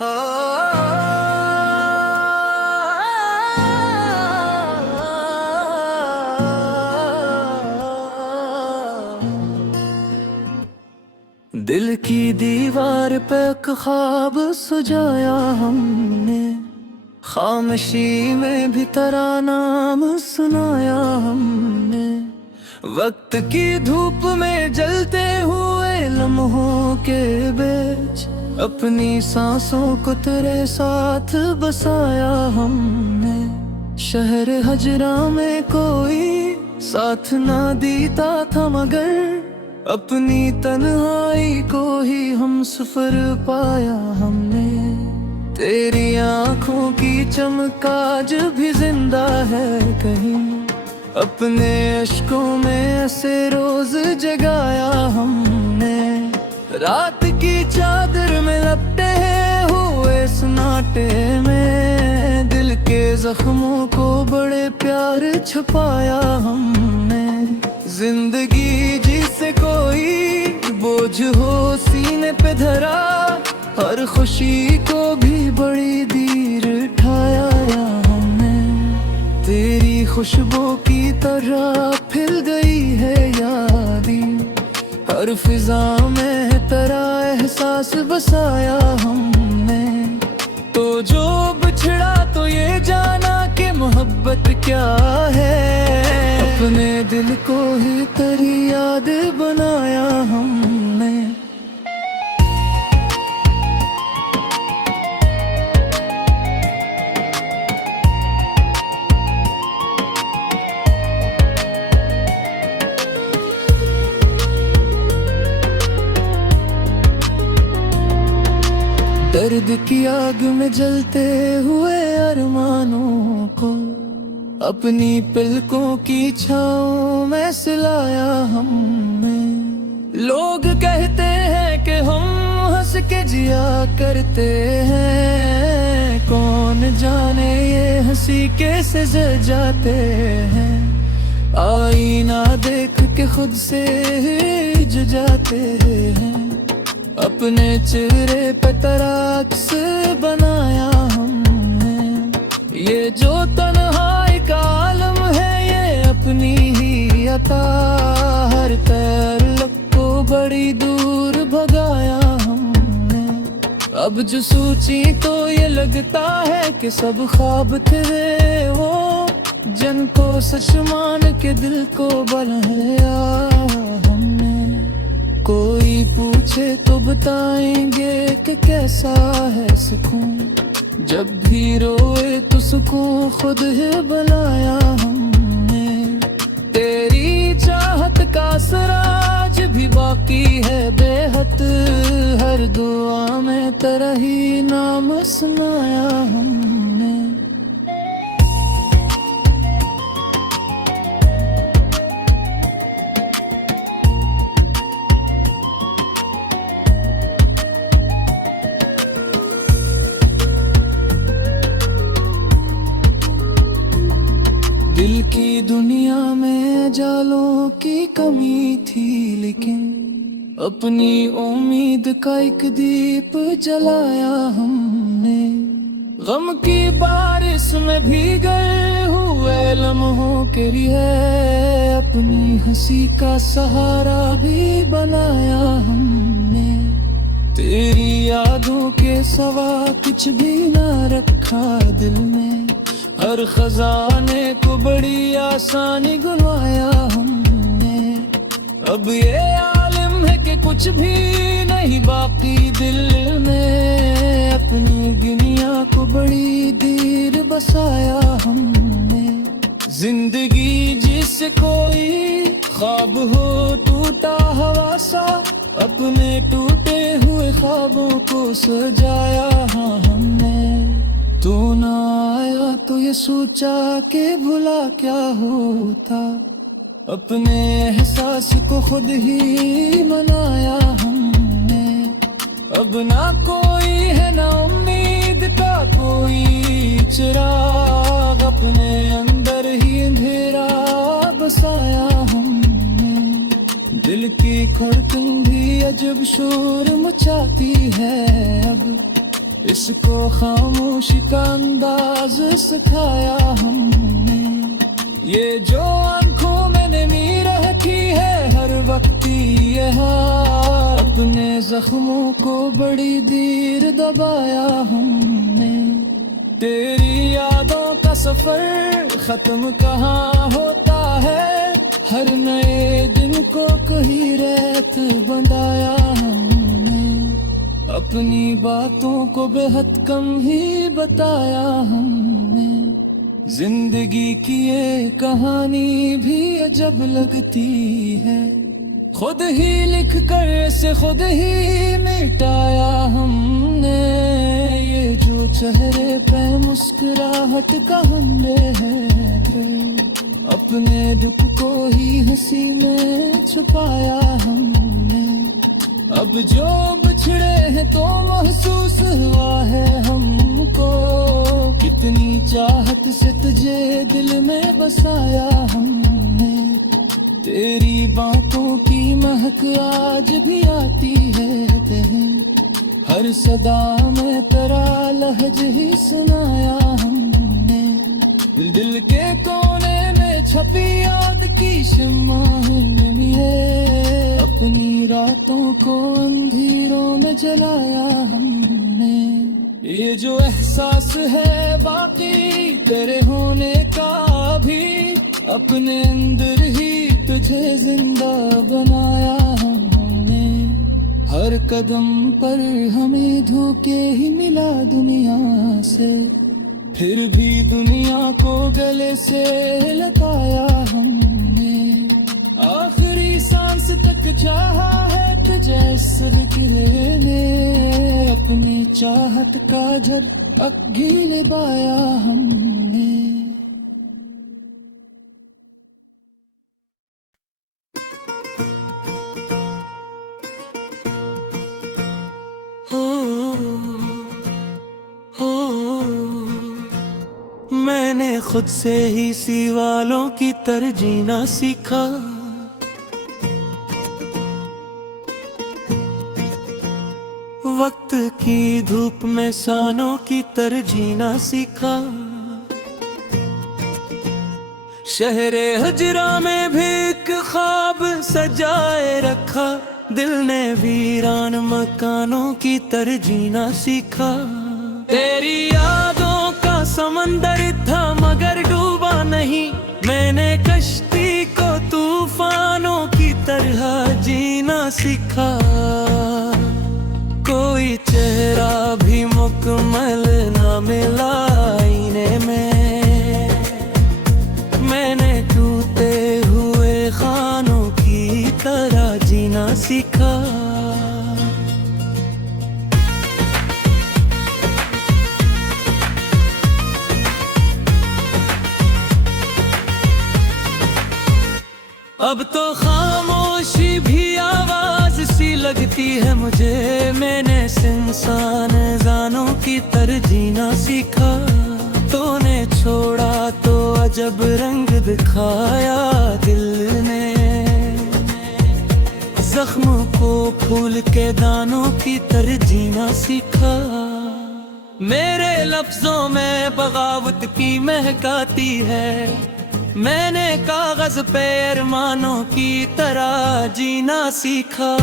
दिल की दीवार पे एक ख्वाब सजाया हमने, खामोशी में भी तेरा नाम सुनाया हमने। वक्त की धूप में जलते हुए लम्हों के बीच अपनी सांसों को तेरे साथ बसाया हमने। शहर हजरा में कोई साथ ना दीता था, मगर अपनी तन्हाई को ही हम सफर पाया हमने। तेरी आँखों की चमक आज भी जिंदा है कहीं, अपने अश्कों में ऐसे रोज जगाया हमने। रात की चादर में लपटे हुए सन्नाटे में दिल के जख्मों को बड़े प्यार छुपाया हमने। जिंदगी जिसे कोई बोझ हो सीने पे धरा, हर खुशी को भी बड़ी दीर ठाया हमने। तेरी खुशबू की तरह फिर गई है यादी, हर फिजा में तेरा एहसास बसाया हमने। तो जो बिछड़ा तो ये जाना कि मोहब्बत क्या है, अपने दिल को ही तेरी याद बनाया हमने। दर्द की आग में जलते हुए अरमानों को अपनी पलकों की छाँव में सिलाया हमने। लोग कहते हैं कि हम हंस के जिया करते हैं, कौन जाने ये हंसी कैसे जल जाते हैं। आईना देख के खुद से हिज जाते हैं, अपने चेहरे पे तेरा अक्स बनाया हमने। ये जो तन्हाई का आलम है ये अपनी ही अता, हर तल्लुक को बड़ी दूर भगाया हमने। अब जो सोची तो ये लगता है कि सब ख्वाब थे वो, जिनको सच मान के दिल को बनाया हमने। कोई पूछे तो बताएंगे कि कैसा है सुकून, जब भी रोए तो सुकून खुद ही बनाया हमने। तेरी चाहत का सराज भी बाकी है बेहद, हर दुआ में तेरा ही नाम सुनाया हमने। दिल की दुनिया में जालों की कमी थी, लेकिन अपनी उम्मीद का एक दीप जलाया हमने। गम की बारिश में भीगे हुए लम्हों के लिए अपनी हंसी का सहारा भी बनाया हमने। तेरी यादों के सिवा कुछ भी ना रखा दिल में, हर खजाने को बड़ी आसानी गुनवाया हमने। अब ये आलिम है कि कुछ भी नहीं बाकी दिल में, अपनी दुनिया को बड़ी देर बसाया हमने। जिंदगी जिसे कोई ख्वाब हो टूटा हवा सा, अपने टूटे हुए ख्वाबों को सजाया हमने। तू ना आया तो ये सोचा के भुला क्या होता, अपने एहसास को खुद ही मनाया हमने। अब ना कोई है ना उम्मीद का कोई चिराग, अपने अंदर ही अंधेरा बसाया हमने। दिल की धड़कन भी अजब शोर मचाती है अब, इसको खामोशी का अंदाज सिखाया हमने। ये जो आंखों में नमी रहती है हर वक्त ये हाल, अपने जख्मों को बड़ी देर दबाया हमने। तेरी यादों का सफर खत्म कहाँ होता है, हर नए दिन को कहीं रेत बंधाया हमने। अपनी बातों को बेहद कम ही बताया हमने। जिंदगी की ये कहानी भी अजब लगती है, खुद ही लिख कर से खुद ही मिटाया हमने। ये जो चेहरे पे मुस्कुराहट का हमले है, अपने दुख को ही हंसी में छुपाया हमने। अब जो बिछड़े हैं तो महसूस हुआ है हमको, कितनी चाहत से तुझे दिल में बसाया हमने। तेरी बातों की महक आज भी आती है बहन, हर सदा में तेरा लहज ही सुनाया हमने। दिल के कोने में छपी याद की शम्मा है, अपनी रातों को अंधेरों में जलाया हमने। ये जो एहसास है बाकी तेरे होने का भी, अपने अंदर ही तुझे जिंदा बनाया हमने। हर कदम पर हमें धोखे ही मिला दुनिया से, फिर भी दुनिया को गले से लगाया हमने। आखिरी सांस तक चाहा है तुझे ने, अपनी चाहत का झर अग्गी निभाया हमने। मैंने खुद से ही सवालों की तरजीना सीखा, वक्त की धूप में सानों की तरजीना सीखा। शहरे हजरा में भी एक ख्वाब सजाए रखा, दिल ने वीरान मकानों की तरजीना सीखा। तेरी यादों का समंदर था मगर डूबा नहीं, मैंने कश्ती को तूफानों की तरह जीना सीखा। कोई चेहरा भी मुकम्मल न मिला आईने में, मैंने टूटे हुए खानों की तरह जीना सीखा। अब तो खामोशी भी आवाज सी लगती है मुझे, मैंने इंसान जानों की तरजीना सीखा। तूने छोड़ा तो अजब रंग दिखाया दिल ने, जख्म को फूल के दानों की तरजीना सीखा। मेरे लफ्जों में बगावत की महक आती है, मैंने कागज पे अरमानों की तरह जीना सीखा।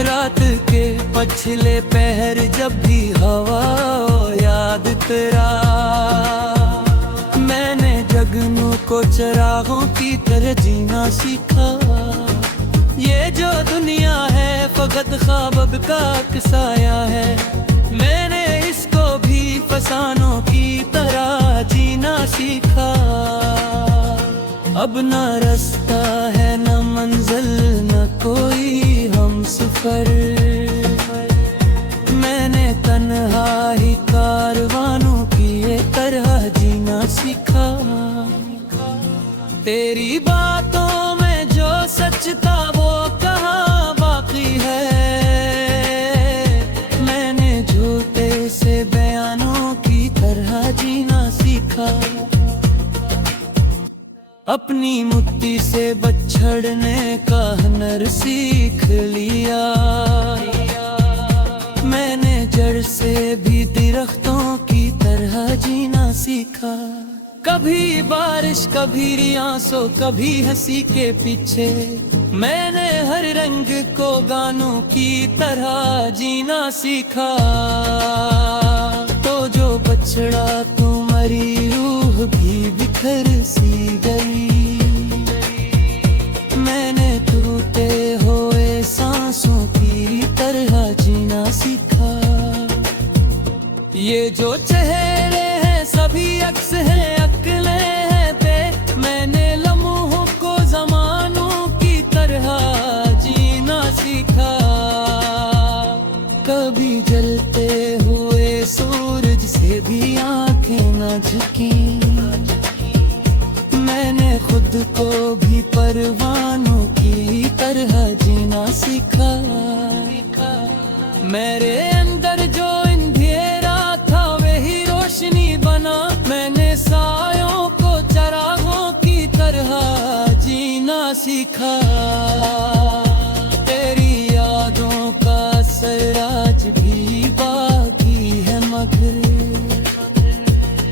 रात के पछले पहर जब भी हवा याद तेरा, मैंने जगनू को चरागों की तरह जीना सीखा। ये जो दुनिया है फकत ख्वाब का किसाया है, मैंने इसको भी फसानों की तरह जीना सीखा। अब न रास्ता है न मंजिल न कोई हम सफर, मैंने तन्हा ही कारवानों की ये तरह जीना सीखा। तेरी बातों में जो सच था वो कहाँ बाकी है, मैंने झूठे से बयानों की तरह जीना सीखा। अपनी मुट्ठी से बछड़ने का हुनर सीख लिया, मैंने जड़ से भी दरख्तों की तरह जीना सीखा। कभी बारिश, कभी रियांसों, कभी हंसी के पीछे मैंने हर रंग को गानों की तरह जीना सीखा। तो जो बछड़ा तुम्हारी रूह भी बिखर सी गई, मैंने टूटे हुए सांसों की तरह जीना सीखा। ये जो चेहरे हैं सभी अक्स हैं, अक्लें हैं पे, मैंने लम्हों को ज़मानों की तरह जीना सीखा। कभी जलते हुए सूरज से भी आंखें न झुकी, मैंने खुद को भी परवानों की तरह जीना सीखा। मेरे अंदर जो अंधेरा था वही रोशनी बना, मैंने सायों को चरागों की तरह जीना सीखा। तेरी यादों का असर आज भी बाकी है, मगर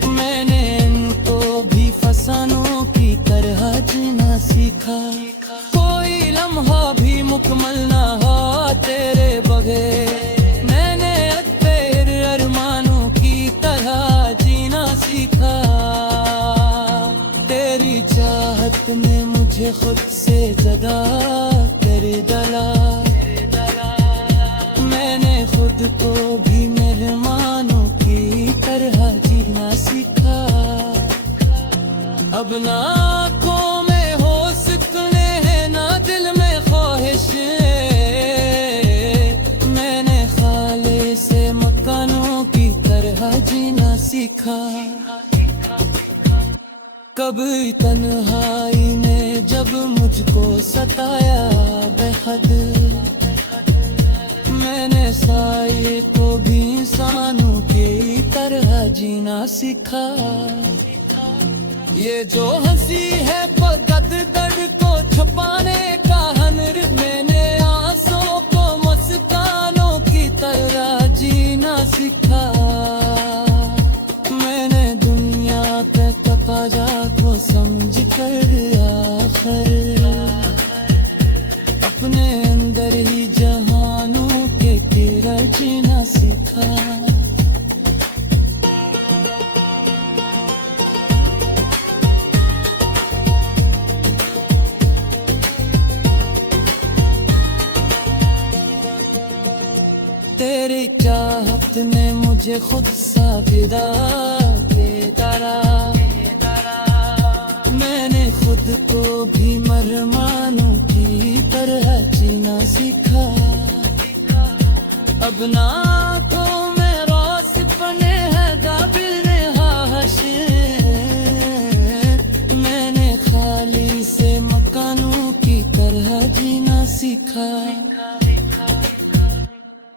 मैंने इनको भी फसानों की तरह जीना सीखा। कोई लम्हा भी मुकम्मल ना हो तेरे बगैर, मैंने तेरे अरमानों की तरह जीना सीखा। तेरी चाहत ने मुझे खुद से जुदा कर डाला, मैंने खुद को भी मेहमानों की तरह जीना सीखा। अब ना आँखों में हौसले हैं ना दिल में ख्वाहिशें, मैंने खाले से मकानों की तरह जीना सीखा। कभी तन्हाई ने जब मुझको सताया बेहद, मैंने साये को भी इंसानों की तरह जीना सीखा। ये जो हंसी है पगद दर्द को छुपाने का हनर, मैंने आंसुओं को मुस्कानों की तरह जीना सीखा। मैंने दुनिया के तकाजा को समझ कर आखिर अपने अंदर ही जहानों के किरण जीना सीखा। तेरी चाहत ने मुझे खुद सा विदा बेदारा, मैंने खुद को भी मरमानों की तरह जीना सीखा। अब ना आँखों में रोशनी है दाबिल मैंने खाली से मकानों की तरह जीना सीखा।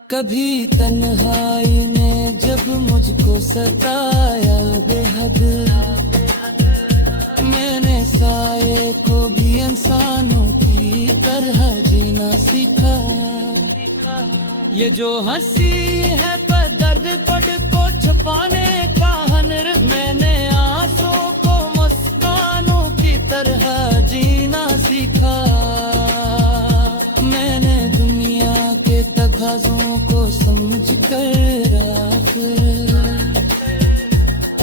कभी तन्हाई ने जब मुझको सताया बेहद, मैंने साये को भी इंसानों की तरह जीना सीखा। ये जो हंसी है पर दर्द को छुपाने का हनर, मैंने आंसुओं को मुस्कानों की तरह जीना सीखा। मैंने दुनिया के तकाज़ों को समझ कर आखिर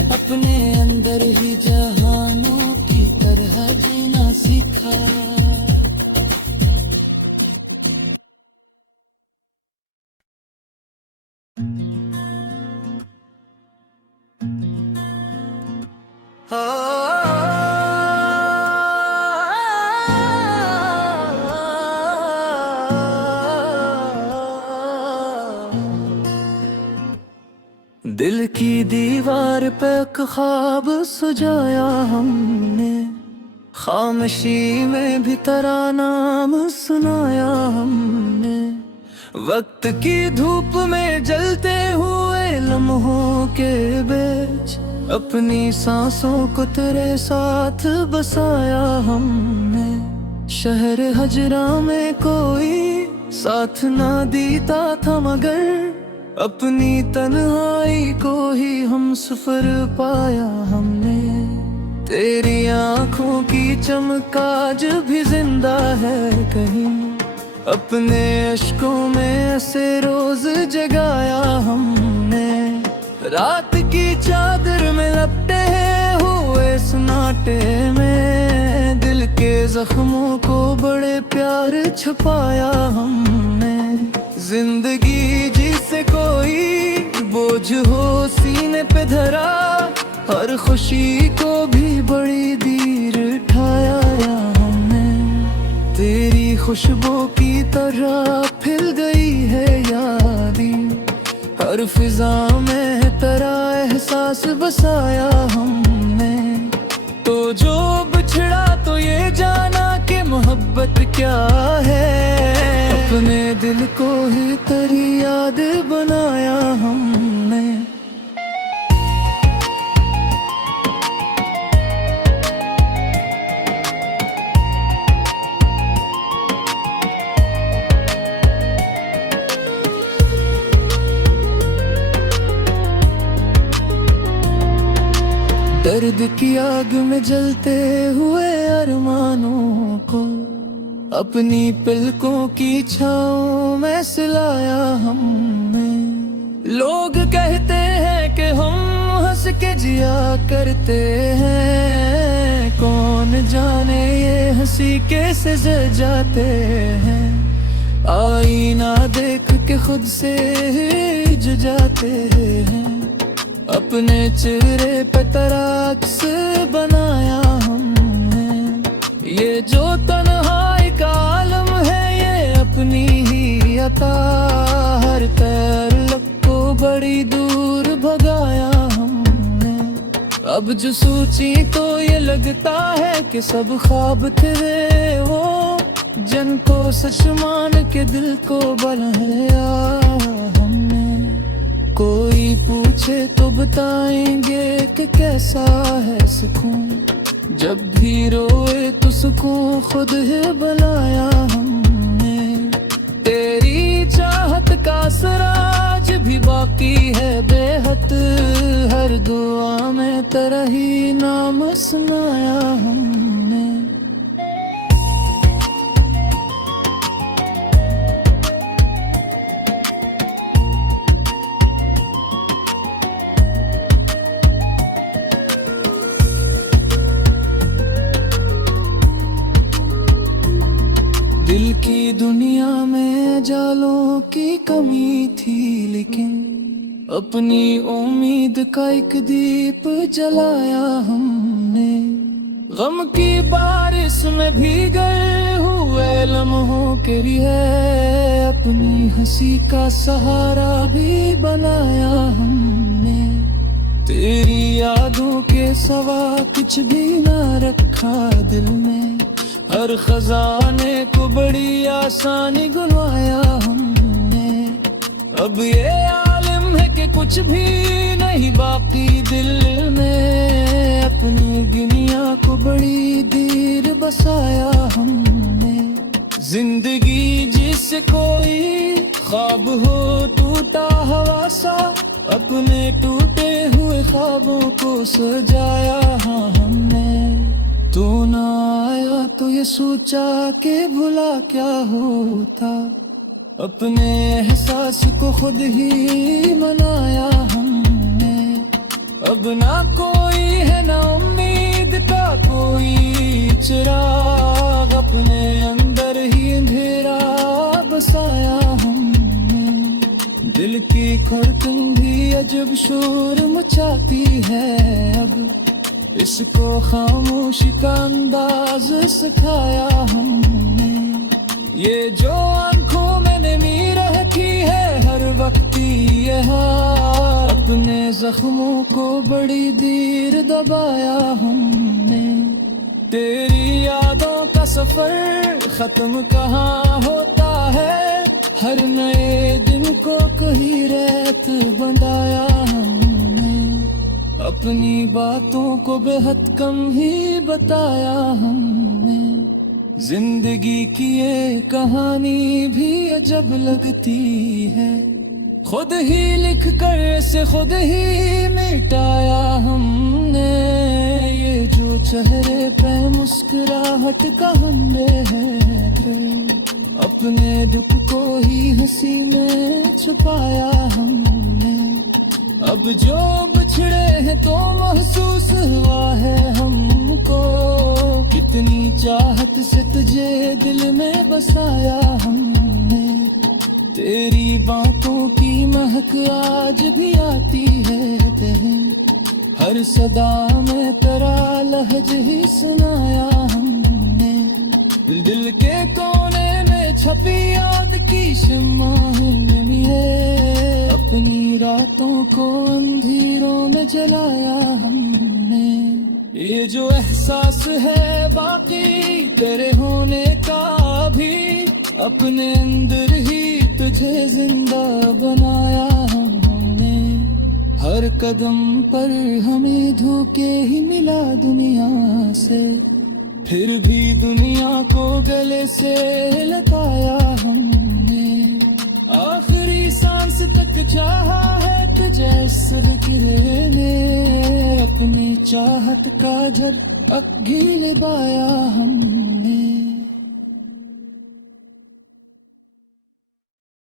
अपने अंदर ही जहानों की तरह जीना सीखा। दिल की दीवार पे एक ख्वाब सजाया हमने, खामोशी में भी तेरा नाम सुनाया हमने। वक्त की धूप में जलते हुए लम्हों के बीच अपनी सांसों को तेरे साथ बसाया हमने। शहर हजरा में कोई साथ ना दीता था, मगर अपनी तन्हाई को ही हम सफर पाया हमने। तेरी आंखों की चमक आज भी जिंदा है कहीं, अपने अश्कों में ऐसे रोज जगाया हमने। रात की चादर में लपटे हुए सन्नाटे में, दिल के जख्मों को बड़े प्यार छुपाया हमने। जिंदगी जिसे कोई बोझ हो सीने पे धरा, हर खुशी को भी बड़ी दीर ठाया हमने। तेरी खुशबू की तरह फिल गई है यादी, हर फिजा में तेरा एहसास बसाया हमने। तो जो बिछड़ा तो ये जाना कि मोहब्बत क्या है, अपने दिल को ही तेरी याद बनाया हमने। दर्द की आग में जलते हुए अरमानों को, अपनी पलकों की छाँव में सिलाया हमने। लोग कहते हैं कि हम हंस के जिया करते हैं, कौन जाने ये हंसी कैसे जल जाते हैं। आईना देख के खुद से हिज जाते हैं, अपने चेहरे पे तेरा अक्स बनाया हमने। ये जो तन्हाई का आलम है ये अपनी ही अता, हर तलक को बड़ी दूर भगाया हमने। अब जो सोची तो ये लगता है कि सब ख्वाब थे वो, जिनको सच मान के दिल को बनाया हमने। कोई पूछे तो बताएंगे कि कैसा है सुकून, जब भी रोए तो सुकून खुद ही बनाया हमने। तेरी चाहत का असराज भी बाकी है बेहद, हर दुआ में तेरा ही नाम सुनाया हमने। दिल की दुनिया में जालों की कमी थी, लेकिन अपनी उम्मीद का एक दीप जलाया हमने। गम की बारिश में भीगे हुए लम्हों के लिए अपनी हंसी का सहारा भी बनाया हमने। तेरी यादों के सिवा कुछ भी ना रखा दिल में, हर खजाने को बड़ी आसानी गुनवाया हमने। अब ये आलिम है कि कुछ भी नहीं बाकी दिल में, अपनी दुनिया को बड़ी देर बसाया हमने। जिंदगी जिसे कोई ख्वाब हो टूटा हवा सा, अपने टूटे हुए ख्वाबों को सजाया हमने। तू ना आया तो ये सोचा के भुला क्या होता, अपने एहसास को खुद ही मनाया हमने। अब ना कोई है ना उम्मीद का कोई चिराग, अपने अंदर ही अंधेरा बसाया हमने। दिल की खुरतन भी अजब शोर मचाती है, अब इसको खामोशी का अंदाज सिखाया हमने। ये जो आंखों में नमी रहती है हर वक्त ये हाल, अपने जख्मों को बड़ी देर दबाया हमने। तेरी यादों का सफर खत्म कहाँ होता है, हर नए दिन को कहीं रेत बनाया हमने। अपनी बातों को बेहद कम ही बताया हमने। जिंदगी की ये कहानी भी अजब लगती है, खुद ही लिख कर से खुद ही मिटाया हमने, ये जो चेहरे पे मुस्कुराहट का हमने है, अपने दुख को ही हंसी में छुपाया हमने। अब जो बिछड़े हैं तो महसूस हुआ है हमको, कितनी चाहत से तुझे दिल में बसाया हमने। तेरी बातों की महक आज भी आती है तेरे, हर सदा में तेरा लहज ही सुनाया हमने। दिल के कोने में छपी याद की शम्मा है, अपनी रातों को अंधेरों में जलाया हमने। ये जो एहसास है बाकी तेरे होने का भी, अपने अंदर ही तुझे जिंदा बनाया हमने। हर कदम पर हमें धोखे ही मिला दुनिया से, फिर भी दुनिया को गले से लगाया हमने। आखिरी सांस तक चाहा है तुझे सदके ने, अपनी चाहत का झर अब भी निभाया हम।